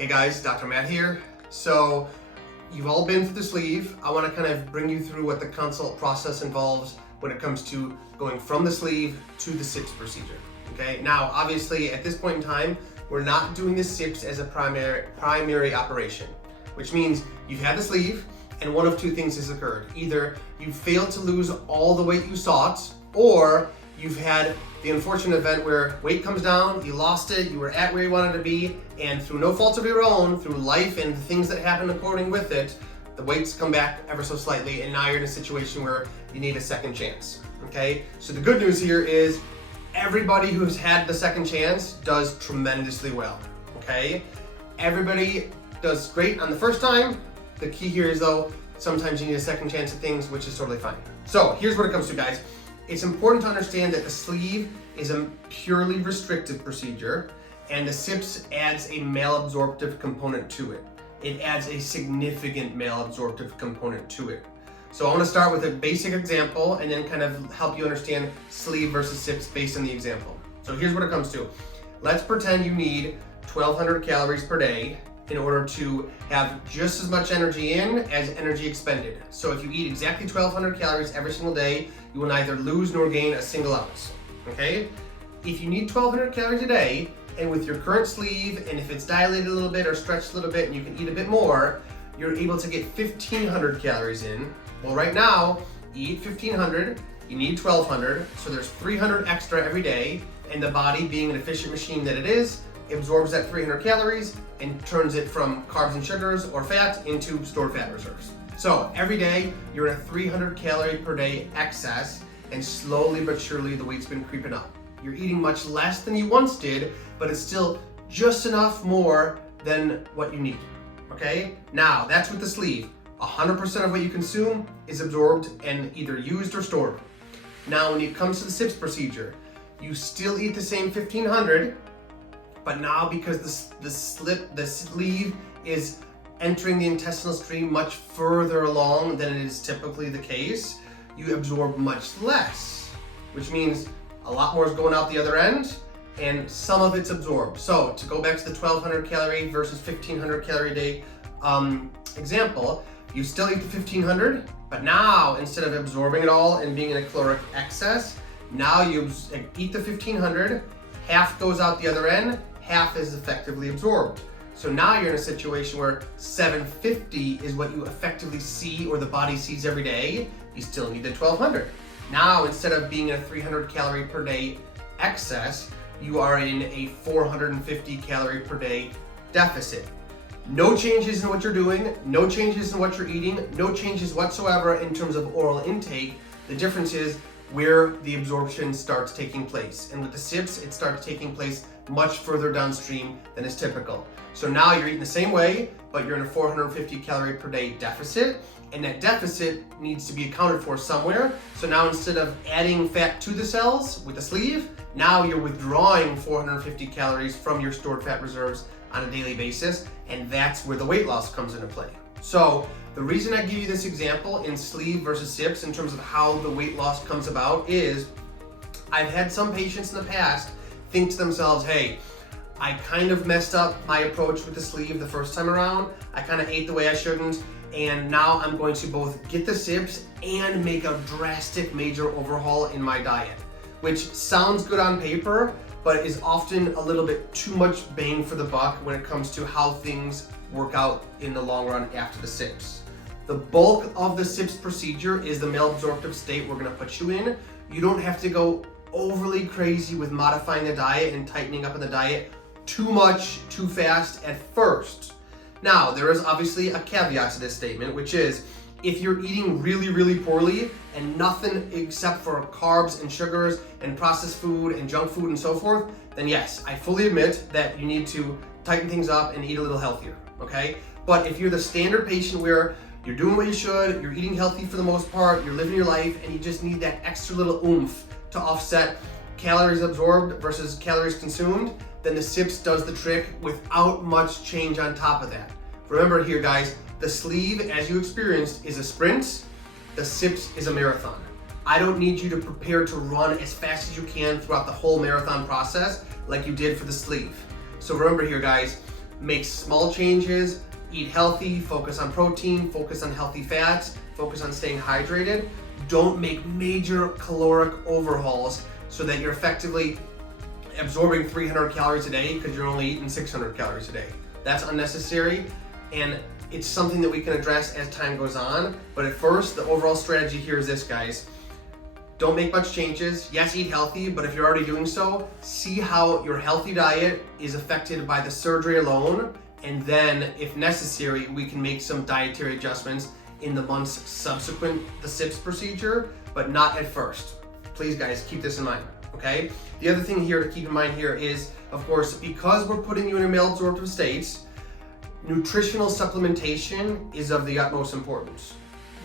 Hey guys, Dr. Matt here. So you've all been through the sleeve. I want to kind of bring you through what the consult process involves when it comes to going from the sleeve to the SIPS procedure. Okay, now obviously at this point in time, we're not doing the SIPS as a primary operation, which means you've had the sleeve and one of two things has occurred. Either you failed to lose all the weight you sought, or you've had the unfortunate event where weight comes down, you lost it, you were at where you wanted to be, and through no fault of your own, through life and the things that happen according with it, the weight's come back ever so slightly, and now you're in a situation where you need a second chance, okay? So the good news here is everybody who's had the second chance does tremendously well, okay? Everybody does great on the first time. The key here is though, sometimes you need a second chance at things, which is totally fine. So here's what it comes to, guys. It's important to understand that the sleeve is a purely restrictive procedure, and the SIPS adds a malabsorptive component to it. It adds a significant malabsorptive component to it. So I want to start with a basic example and then kind of help you understand sleeve versus SIPS based on the example. So here's what it comes to. Let's pretend you need 1,200 calories per day in order to have just as much energy in as energy expended. So if you eat exactly 1,200 calories every single day, you will neither lose nor gain a single ounce, okay? If you need 1,200 calories a day, and with your current sleeve, and if it's dilated a little bit or stretched a little bit and you can eat a bit more, you're able to get 1,500 calories in. Well, right now, you eat 1,500, you need 1,200, so there's 300 extra every day, and the body, being an efficient machine that it is, absorbs that 300 calories and turns it from carbs and sugars or fat into stored fat reserves. So every day you're in a 300 calorie per day excess, and slowly but surely the weight's been creeping up. You're eating much less than you once did, but it's still just enough more than what you need, okay? Now that's with the sleeve. 100% of what you consume is absorbed and either used or stored. Now when it comes to the SIPS procedure, you still eat the same 1,500, but now because the sleeve is entering the intestinal stream much further along than it is typically the case, you absorb much less, which means a lot more is going out the other end, and some of it's absorbed. So to go back to the 1,200 calorie versus 1,500 calorie a day example, you still eat the 1,500, but now instead of absorbing it all and being in a caloric excess, now you eat the 1,500, half goes out the other end, half is effectively absorbed. So now you're in a situation where 750 is what you effectively see or the body sees every day. You still need the 1,200. Now, instead of being in a 300 calorie per day excess, you are in a 450 calorie per day deficit. No changes in what you're doing, no changes in what you're eating, no changes whatsoever in terms of oral intake. The difference is where the absorption starts taking place. And with the SIPS, it starts taking place much further downstream than is typical. So now you're eating the same way, but you're in a 450 calorie per day deficit, and that deficit needs to be accounted for somewhere. So now instead of adding fat to the cells with the sleeve, now you're withdrawing 450 calories from your stored fat reserves on a daily basis, and that's where the weight loss comes into play. So the reason I give you this example in sleeve versus SIPS in terms of how the weight loss comes about is I've had some patients in the past think to themselves, hey, I kind of messed up my approach with the sleeve the first time around. I kind of ate the way I shouldn't, and now I'm going to both get the SIPS and make a drastic major overhaul in my diet, which sounds good on paper, but is often a little bit too much bang for the buck when it comes to how things work out in the long run after the SIPS. The bulk of the SIPS procedure is the malabsorptive state we're gonna put you in. You don't have to go overly crazy with modifying the diet and tightening up in the diet too much, too fast at first. Now, there is obviously a caveat to this statement, which is if you're eating really, really poorly and nothing except for carbs and sugars and processed food and junk food and so forth, then yes, I fully admit that you need to tighten things up and eat a little healthier, okay? But if you're the standard patient where you're doing what you should, you're eating healthy for the most part, you're living your life, and you just need that extra little oomph to offset calories absorbed versus calories consumed, then the SIPS does the trick without much change on top of that. Remember here, guys, the sleeve, as you experienced, is a sprint. The SIPS is a marathon. I don't need you to prepare to run as fast as you can throughout the whole marathon process like you did for the sleeve. So remember here, guys, make small changes, eat healthy, focus on protein, focus on healthy fats, focus on staying hydrated. Don't make major caloric overhauls so that you're effectively absorbing 300 calories a day because you're only eating 600 calories a day. That's unnecessary, and it's something that we can address as time goes on. But at first, the overall strategy here is this, guys. Don't make much changes. Yes, eat healthy, but if you're already doing so, see how your healthy diet is affected by the surgery alone, and then, if necessary, we can make some dietary adjustments in the months subsequent the SIPS procedure, but not at first. Please, guys, keep this in mind, okay? The other thing here to keep in mind here is, of course, because we're putting you in a malabsorptive state, nutritional supplementation is of the utmost importance.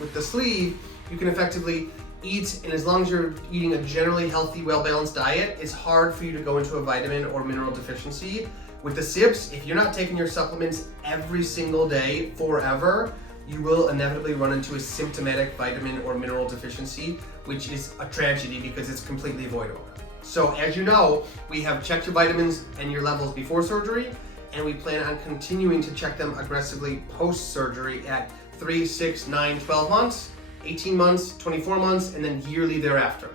With the sleeve, you can effectively eat, and as long as you're eating a generally healthy, well-balanced diet, it's hard for you to go into a vitamin or mineral deficiency. With the SIPS, if you're not taking your supplements every single day forever, you will inevitably run into a symptomatic vitamin or mineral deficiency, which is a tragedy because it's completely avoidable. So as you know, we have checked your vitamins and your levels before surgery, and we plan on continuing to check them aggressively post-surgery at 3, 6, 9, 12 months, 18 months, 24 months, and then yearly thereafter.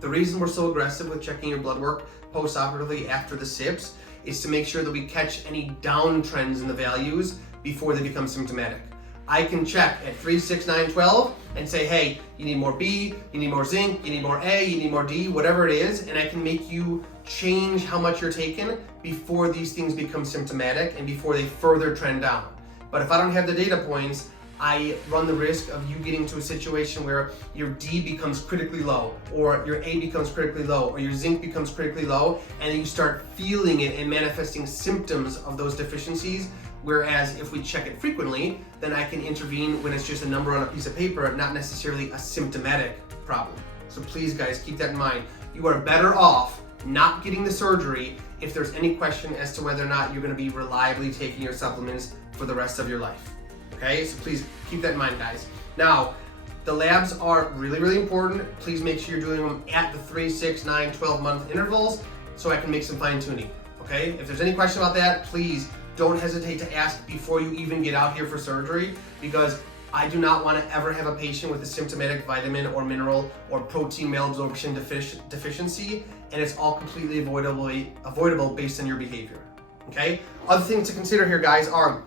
The reason we're so aggressive with checking your blood work post-operatively after the SIPS is to make sure that we catch any downtrends in the values before they become symptomatic. I can check at 3, 6, 9, 12 and say, hey, you need more B, you need more zinc, you need more A, you need more D, whatever it is, and I can make you change how much you're taking before these things become symptomatic and before they further trend down. But if I don't have the data points, I run the risk of you getting to a situation where your D becomes critically low, or your A becomes critically low, or your zinc becomes critically low, and you start feeling it and manifesting symptoms of those deficiencies. Whereas if we check it frequently, then I can intervene when it's just a number on a piece of paper, not necessarily a symptomatic problem. So please, guys, keep that in mind. You are better off not getting the surgery if there's any question as to whether or not you're going to be reliably taking your supplements for the rest of your life. Okay, so please keep that in mind, guys. Now, the labs are really, really important. Please make sure you're doing them at the 3, 6, 9, 12 month intervals so I can make some fine tuning. Okay, if there's any question about that, please don't hesitate to ask before you even get out here for surgery, because I do not want to ever have a patient with a symptomatic vitamin or mineral or protein malabsorption deficiency, and it's all completely avoidable based on your behavior. Okay? Other things to consider here, guys, are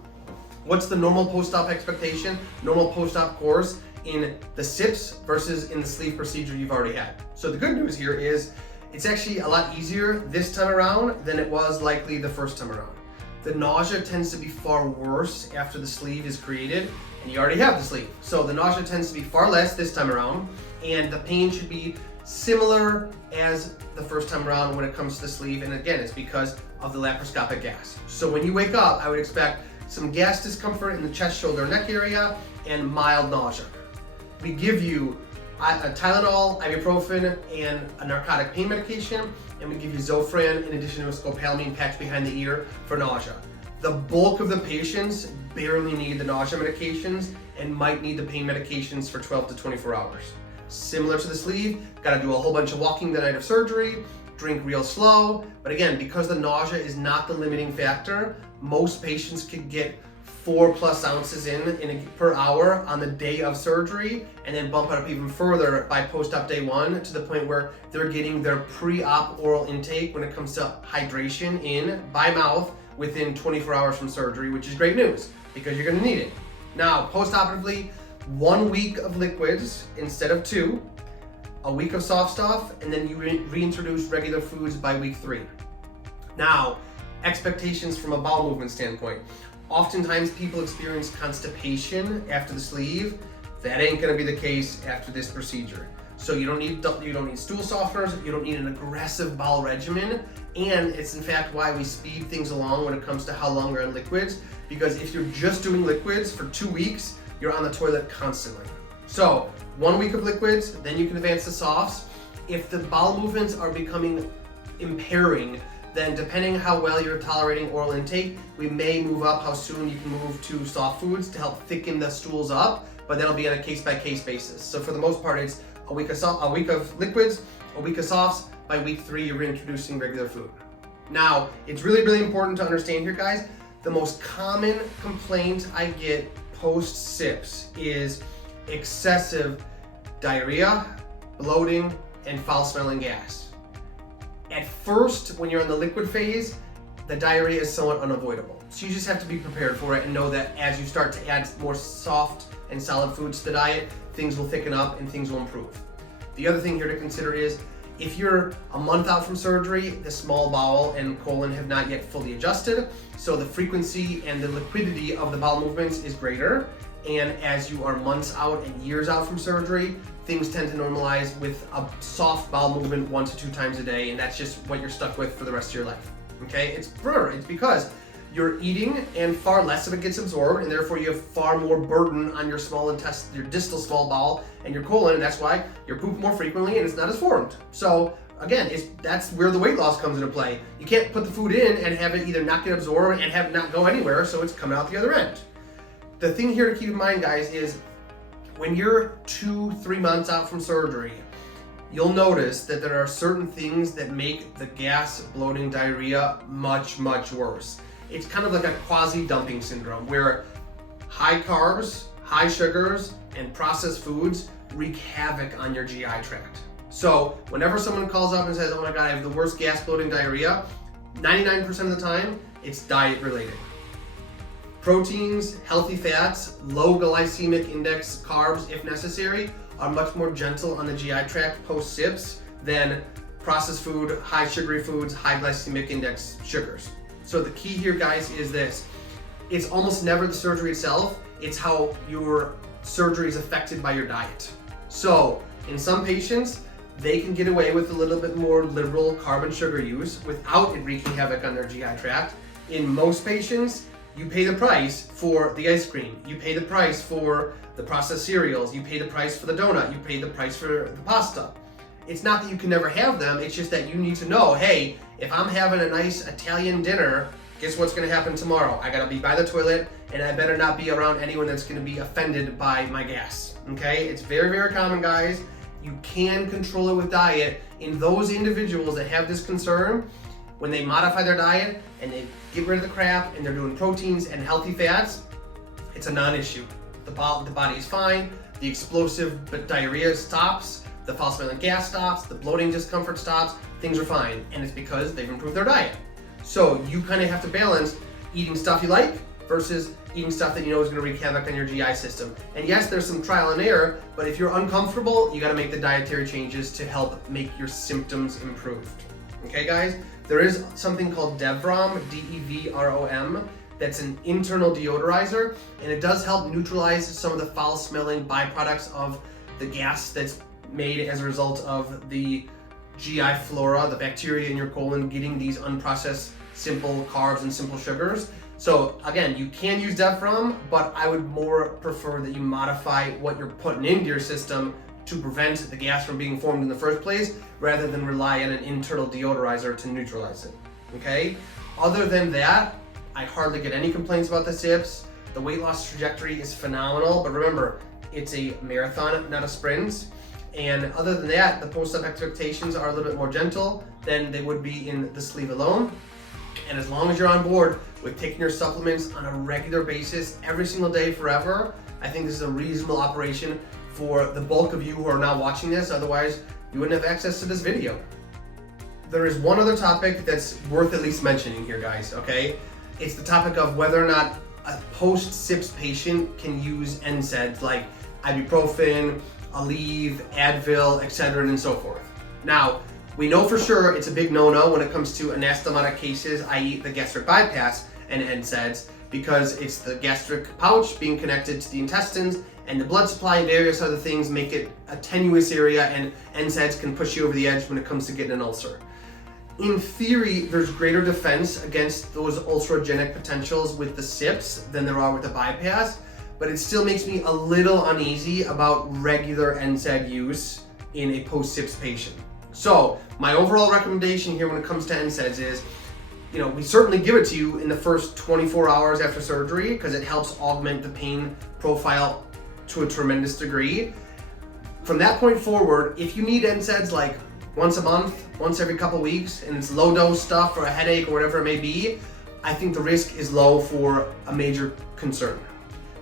what's the normal post-op expectation, normal post-op course in the SIPS versus in the sleeve procedure you've already had. So the good news here is it's actually a lot easier this time around than it was likely the first time around. The nausea tends to be far worse after the sleeve is created, and you already have the sleeve. So the nausea tends to be far less this time around, and the pain should be similar as the first time around when it comes to the sleeve, and again, it's because of the laparoscopic gas. So when you wake up, I would expect some gas discomfort in the chest, shoulder, neck area, and mild nausea. We give you a Tylenol, ibuprofen, and a narcotic pain medication, and we give you Zofran in addition to a scopolamine patch behind the ear for nausea. The bulk of the patients barely need the nausea medications and might need the pain medications for 12 to 24 hours. Similar to the sleeve, gotta do a whole bunch of walking the night of surgery, drink real slow, but again, because the nausea is not the limiting factor, most patients could get 4+ ounces per hour on the day of surgery, and then bump it up even further by post-op day 1 to the point where they're getting their pre-op oral intake when it comes to hydration in by mouth within 24 hours from surgery, which is great news because you're gonna need it. Now, post-operatively, 1 week of liquids instead of 2, a week of soft stuff, and then you reintroduce regular foods by week 3. Now, expectations from a bowel movement standpoint. Oftentimes people experience constipation after the sleeve. That ain't gonna be the case after this procedure. So you don't need stool softeners, you don't need an aggressive bowel regimen, and it's in fact why we speed things along when it comes to how long we're on liquids, because if you're just doing liquids for 2 weeks, you're on the toilet constantly. So 1 week of liquids, then you can advance to softs. If the bowel movements are becoming impairing, then depending how well you're tolerating oral intake, we may move up how soon you can move to soft foods to help thicken the stools up, but that'll be on a case-by-case basis. So for the most part, it's a week of liquids, a week of softs. By week 3, you're reintroducing regular food. Now, it's really, really important to understand here, guys, the most common complaint I get post SIPS is excessive diarrhea, bloating, and foul smelling gas. At first, when you're in the liquid phase, the diarrhea is somewhat unavoidable. So you just have to be prepared for it and know that as you start to add more soft and solid foods to the diet, things will thicken up and things will improve. The other thing here to consider is if you're a month out from surgery, the small bowel and colon have not yet fully adjusted, so the frequency and the liquidity of the bowel movements is greater. And as you are months out and years out from surgery, things tend to normalize with a soft bowel movement 1 to 2 times a day, and that's just what you're stuck with for the rest of your life. Okay, it's because you're eating and far less of it gets absorbed, and therefore you have far more burden on your small intestine, your distal small bowel and your colon, and that's why you're pooping more frequently and it's not as formed. So again, that's where the weight loss comes into play. You can't put the food in and have it either not get absorbed and have it not go anywhere, so it's coming out the other end. The thing here to keep in mind, guys, is when you're 2-3 months out from surgery, you'll notice that there are certain things that make the gas, bloating, diarrhea much, much worse. It's kind of like a quasi-dumping syndrome where high carbs, high sugars, and processed foods wreak havoc on your GI tract. So whenever someone calls up and says, oh my God, I have the worst gas, bloating, diarrhea, 99% of the time, it's diet related. Proteins, healthy fats, low glycemic index carbs, if necessary, are much more gentle on the GI tract post-SIPS than processed food, high sugary foods, high glycemic index sugars. So the key here, guys, is this. It's almost never the surgery itself, it's how your surgery is affected by your diet. So in some patients, they can get away with a little bit more liberal carb and sugar use without it wreaking havoc on their GI tract. In most patients, you pay the price for the ice cream, you pay the price for the processed cereals, you pay the price for the donut, you pay the price for the pasta. It's not that you can never have them, it's just that you need to know, hey, if I'm having a nice Italian dinner, guess what's gonna happen tomorrow? I gotta be by the toilet and I better not be around anyone that's gonna be offended by my gas, okay? It's very, very common, guys. You can control it with diet. In those individuals that have this concern, when they modify their diet and they get rid of the crap and they're doing proteins and healthy fats, it's a non-issue. The body is fine, the explosive diarrhea stops, the foul smelling gas stops, the bloating discomfort stops, things are fine, and it's because they've improved their diet. So you kind of have to balance eating stuff you like versus eating stuff that you know is going to wreak havoc on your GI system. And yes, there's some trial and error, but if you're uncomfortable, you got to make the dietary changes to help make your symptoms improved. Okay, guys? There is something called Devrom, D-E-V-R-O-M, that's an internal deodorizer, and it does help neutralize some of the foul-smelling byproducts of the gas that's made as a result of the GI flora, the bacteria in your colon getting these unprocessed simple carbs and simple sugars. So again, you can use Devrom, but I would more prefer that you modify what you're putting into your system to prevent the gas from being formed in the first place, rather than rely on an internal deodorizer to neutralize it, okay? Other than that, I hardly get any complaints about the SIPS. The weight loss trajectory is phenomenal, but remember, it's a marathon, not a sprint. And other than that, the post-op expectations are a little bit more gentle than they would be in the sleeve alone. And as long as you're on board with taking your supplements on a regular basis, every single day forever, I think this is a reasonable operation for the bulk of you who are now watching this. Otherwise, you wouldn't have access to this video. There is one other topic that's worth at least mentioning here, guys, okay? It's the topic of whether or not a post-SIPS patient can use Nsaids like ibuprofen, Aleve, Advil, etc., and so forth. Now, we know for sure it's a big no-no when it comes to anastomotic cases, i.e. the gastric bypass and Nsaids, because it's the gastric pouch being connected to the intestines, and the blood supply and various other things make it a tenuous area, and Nsaids can push you over the edge when it comes to getting an ulcer. In theory, there's greater defense against those ulcerogenic potentials with the SIPS than there are with the bypass, but it still makes me a little uneasy about regular NSAID use in a post-SIPS patient. So my overall recommendation here when it comes to NSAIDs is, we certainly give it to you in the first 24 hours after surgery because it helps augment the pain profile to a tremendous degree. From that point forward, if you need NSAIDs like once a month, once every couple weeks, and it's low dose stuff for a headache or whatever it may be, I think the risk is low for a major concern.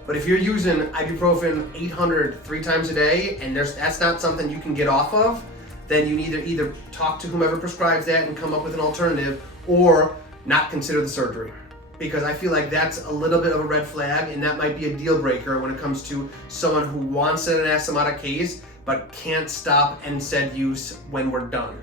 But if you're using ibuprofen 800 3 times a day and that's not something you can get off of, then you need to either talk to whomever prescribes that and come up with an alternative, or not consider the surgery. Because I feel like that's a little bit of a red flag, and that might be a deal breaker when it comes to someone who wants an anastomotic case but can't stop NSAID use when we're done.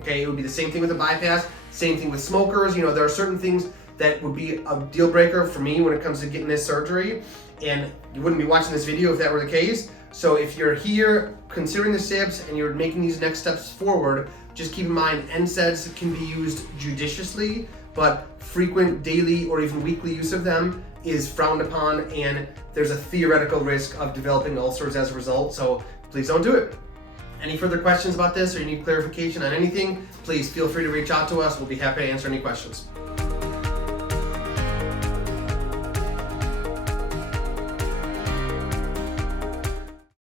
Okay, it would be the same thing with a bypass, same thing with smokers. You know, there are certain things that would be a deal breaker for me when it comes to getting this surgery, and you wouldn't be watching this video if that were the case. So if you're here considering the SIPS and you're making these next steps forward, just keep in mind NSAIDs can be used judiciously, but frequent daily or even weekly use of them is frowned upon, and there's a theoretical risk of developing ulcers as a result, so please don't do it. Any further questions about this, or you need clarification on anything, please feel free to reach out to us. We'll be happy to answer any questions.